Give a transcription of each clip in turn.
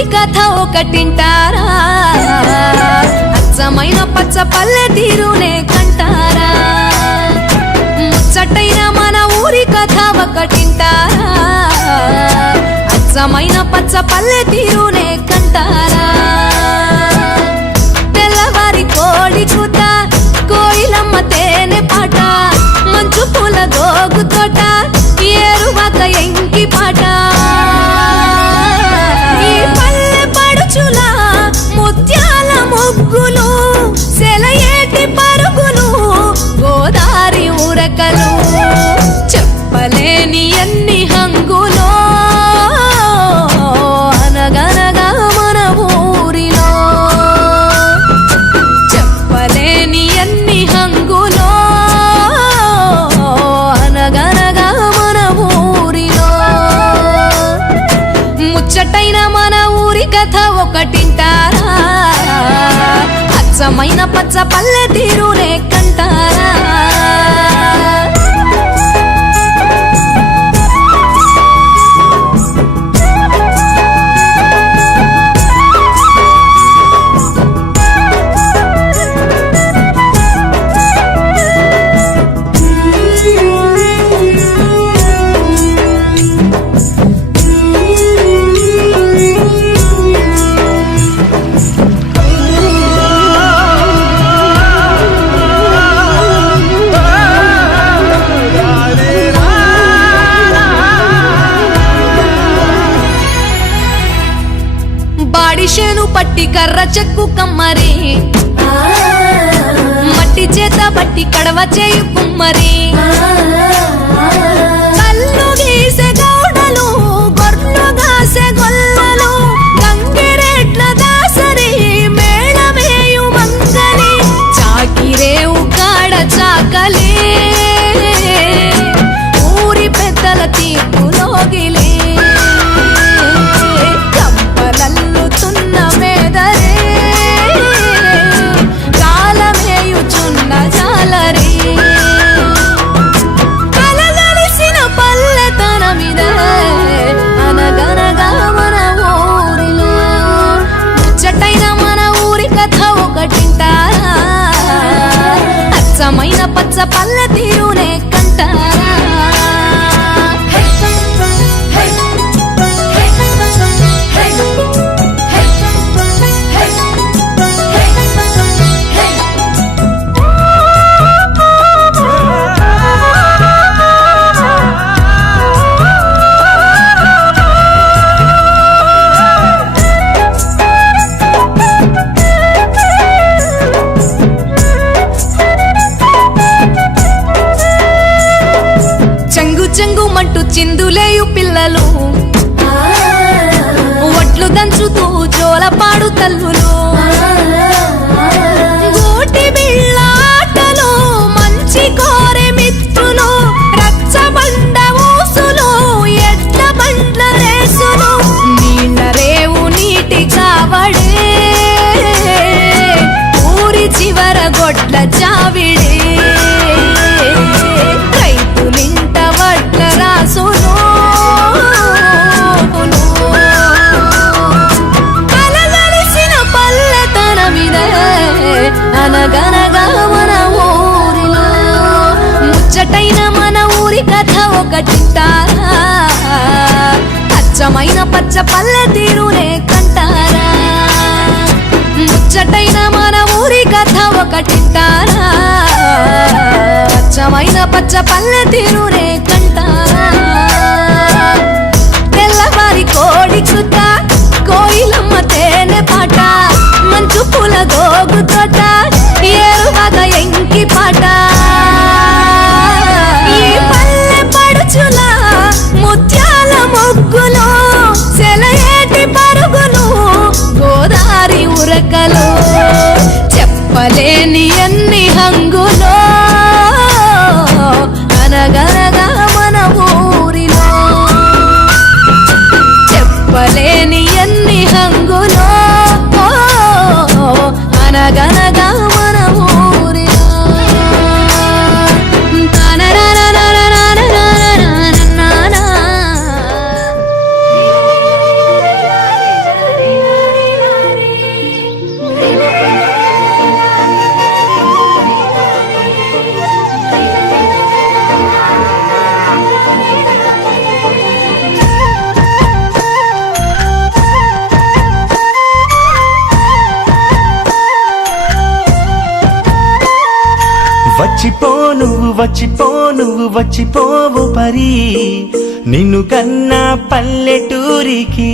ఊరి కథ ఒకటింటారా అచ్చమైన పచ్చ పల్లె తీరునే కంటారా ముచ్చటైన మన ఊరి కథ ఒకటింటారా అచ్చమైన పచ్చ పల్లె తీరునే కంటారా తెల్లవారి కోడి కూత కోయిలమ్మ తేనె పాట మంచు పూల గోగు తోట ఏరువాక ఎంకి పాట ఈ పల్లె పడుచుల ముత్యాల ముగ్గులు సెలయేటి పరుగులు గోదారి ఉరకలు చెప్పలేని ఎన్ని హంగులో అనగనగా మన ఊరిలో చెప్పలేని ఎన్ని హంగులో అనగనగా మన ఊరిలో ముచ్చటైన మన ఊరి కథ ఒకటింటారా అచ్చమైన పచ్చ పల్లె తీరునే కంటారా బాడిషేను పట్టి కర్ర చెక్కు కమ్మరి మట్టి చేత బట్టి కడవ చేయు కుమ్మరి కల్లు గీసే గౌడలు గొర్రెలు గాసే గొల్లలు గంగిరెడ్ల దాసరి మేళమేయు మంగలి చాకిరేవు కాడ చాకలి ఊరి పెద్దల తీర్పులోగిలి అచ్చమైన పచ్చ పల్లె తీరునే కంటారా చెంగుమంటూ చిందులేయు పిల్లలు ఒట్లు దంచుతూ జోలపాడు తల్లులు గోటి బిళ్ళాటలు మంచి కోరె మిత్రులు రచ్చబండ ఊసులు ఎడ్ల బండ్ల రేసులు నీళ్ళ రేవు నీటి కావడే ఊరి చివర గొడ్ల చావిడే అనగనగా మన ఊరిలో ముచ్చటైన మన ఊరి కథ ఒకటింటారా అచ్చమైన పచ్చ పల్లె తీరునే కంటారా ముచ్చటైన మన ఊరి కథ ఒకటింటారా అచ్చమైన పచ్చ పల్లె తీరునే కంటారా తెల్లవారి కోడి కూత కోయిలమ్మ తేనె పాట మంచు పూల గోగు తోట ఏరువాక ఎంకి పాట ఈ పల్లె పడుచుల ముత్యాల ముగ్గులు సెలయేటి పరుగులు గోదారి ఉరకలు చెప్పలేని ఎన్ని హంగులో అనగనగా వచ్చిపోవు పరి నిన్ను కన్నా పల్లెటూరికి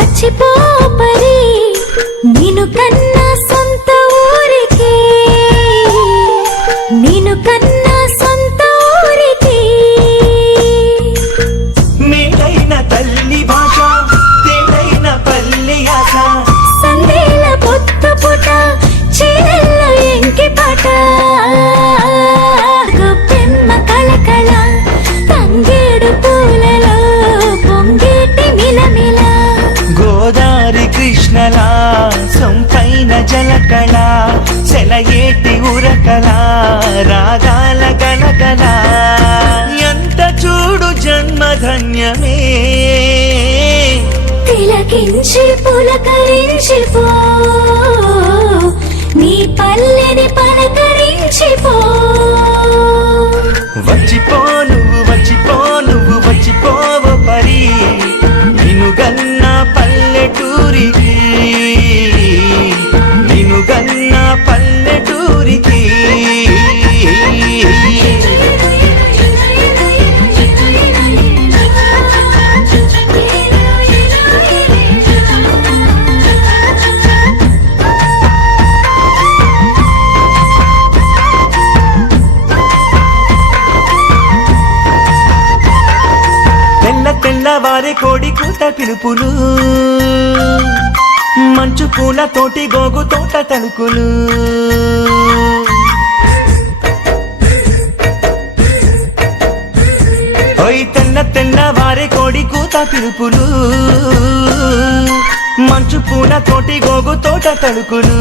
వచ్చిపో పరి నిన్ను కన్నా సొంత ఊరికి మేలైన తల్లి భాష తేలైన పల్లె యాస సందేల పొత్త పుట చీరల్ల ఎంకి పాట గొప్పెమ్మ కళకళ తంగేడు పూలలో పొంగేటి మిలమిల గోదారి కృష్ణలా సొంపైన జలకళ సెలయేటి ఉరకల రాగాల గలగల ఎంత చూడు జన్మధన్యమే తిలకించి పులకరించిపో నీ పల్లెని పలకరించిపో వచ్చిపోవు పరి నిన్నుగన్న పల్లెటూరికి తెల్లవారి కోడి కూత పిలుపులు మంచు పూల తోటి గోగు తోట తలుకులు ఓయ్ తెల్లవారి కోడి కూత పిలుపులు మంచు పూల తోటి గోగు తోట తలుకులు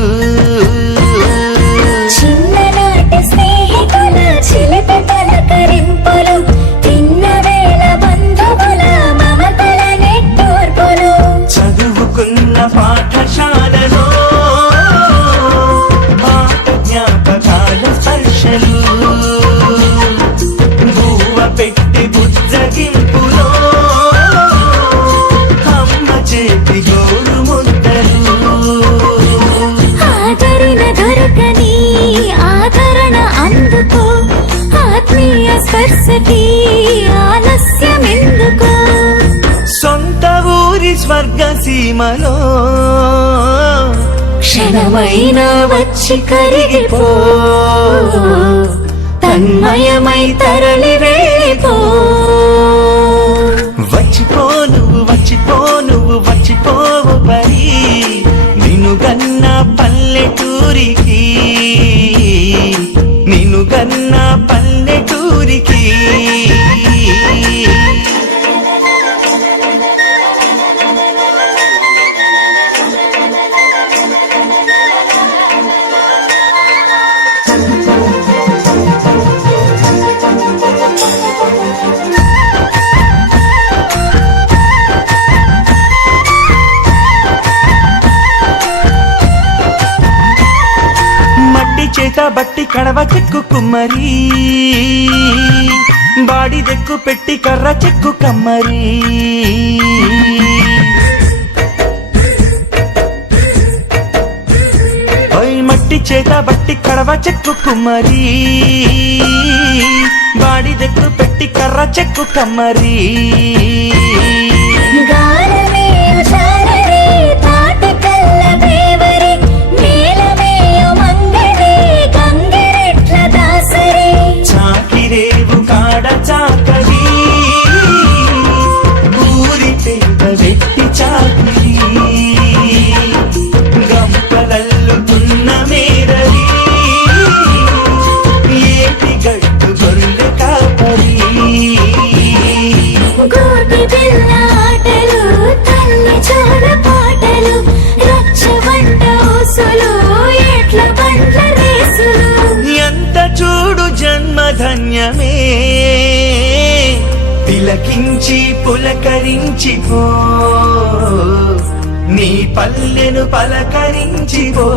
చిన్ననాటి స్నేహితుల చిలిపి పలకరింపులు తిన్న వేళ బంధువుల మమతల నెట్టూర్పులు చదువుకున్న పాఠశాలలో పాత జ్ఞాపకాల స్పర్శలు గువ్వ పెట్టి బుజ్జగింపులో అమ్మ చేతి గోరు ముద్దలు ఆదరణ దొరకని ఆదరణ అందుకో ఆత్మీయ స్పర్శకి ఆలస్యమెందుకో సొంత ఊరి స్వర్గ సీమలో క్షణమైనా వచ్చి కరిగిపో తన్మయమై తరలి వెళ్ళిపో వచ్చిపోవు పరి నిన్నుగన్న పల్లెటూరికి చేత బట్టి కడవ చెక్కు కుమ్మరి బాడి దెక్కు పెట్టి కర్ర చెక్కు కమ్మరి మట్టి చేత బట్టి కడవ చెక్కు కుమ్మరి బాడి దెక్కు పెట్టి కర్ర చెక్కు కమ్మరి చాకిరేవు కాడ చాకరి ఊరి పేద వ్యక్తి చాకిరి గంపలల్లుతున్న మేరరి ఏటి గట్టు గొర్రె కాపరి గోటి బిళ్ళ ఆటలు తల్లి చోడ పాటలు రచ్చబండ ఊసులు ఎట్ల బండ్ల రేసులు ఎంత చూడు జన్మధన్యమే తిలకించి పులకరించిపో నీ పల్లెను పలకరించిపో.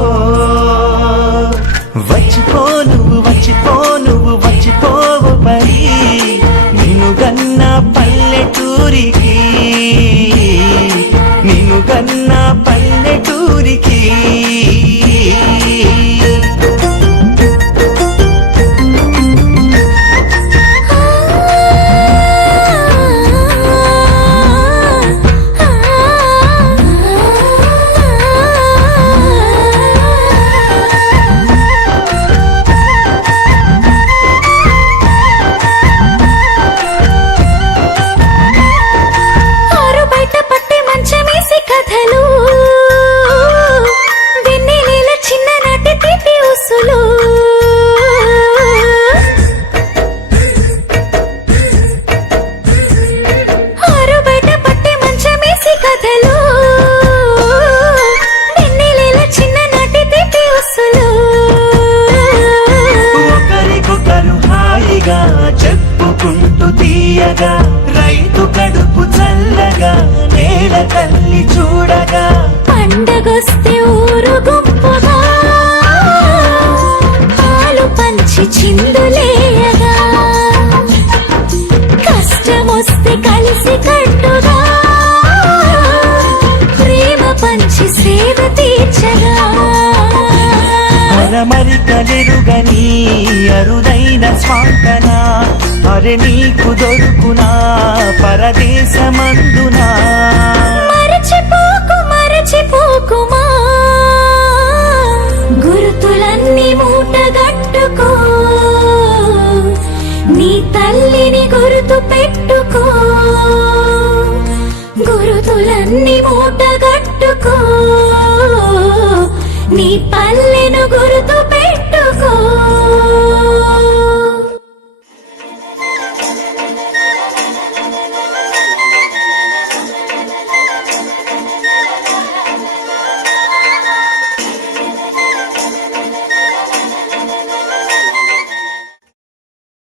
వచ్చిపో నువ్వు వచ్చిపో నువ్వు వచ్చిపోవు పరి నిన్ను గన్న పల్లెటూరికి, నిన్ను గన్న పల్లెటూరికి. చెప్పుకుంటూ తీయగా రైతు కడుపు చల్లగా నేల తల్లి చూడగా పండగొస్తే ఊరు గుంపుగా పాలు పంచి చిందులేయగా కష్టమొస్తే కలిసి కట్టుగా ప్రేమ పంచి సేవ తీర్చగా మరికలెరుగని అరుదైన స్వాంతన అరె నీకు దొరుకునా పరదేశమందునా. మరచిపోకు మరచిపోకుమా గుర్తులన్నీ మూటగట్టుకో, నీ తల్లిని గుర్తు పెట్టుకో. గుర్తులన్నీ మూటగట్టుకో, నీ పల్లె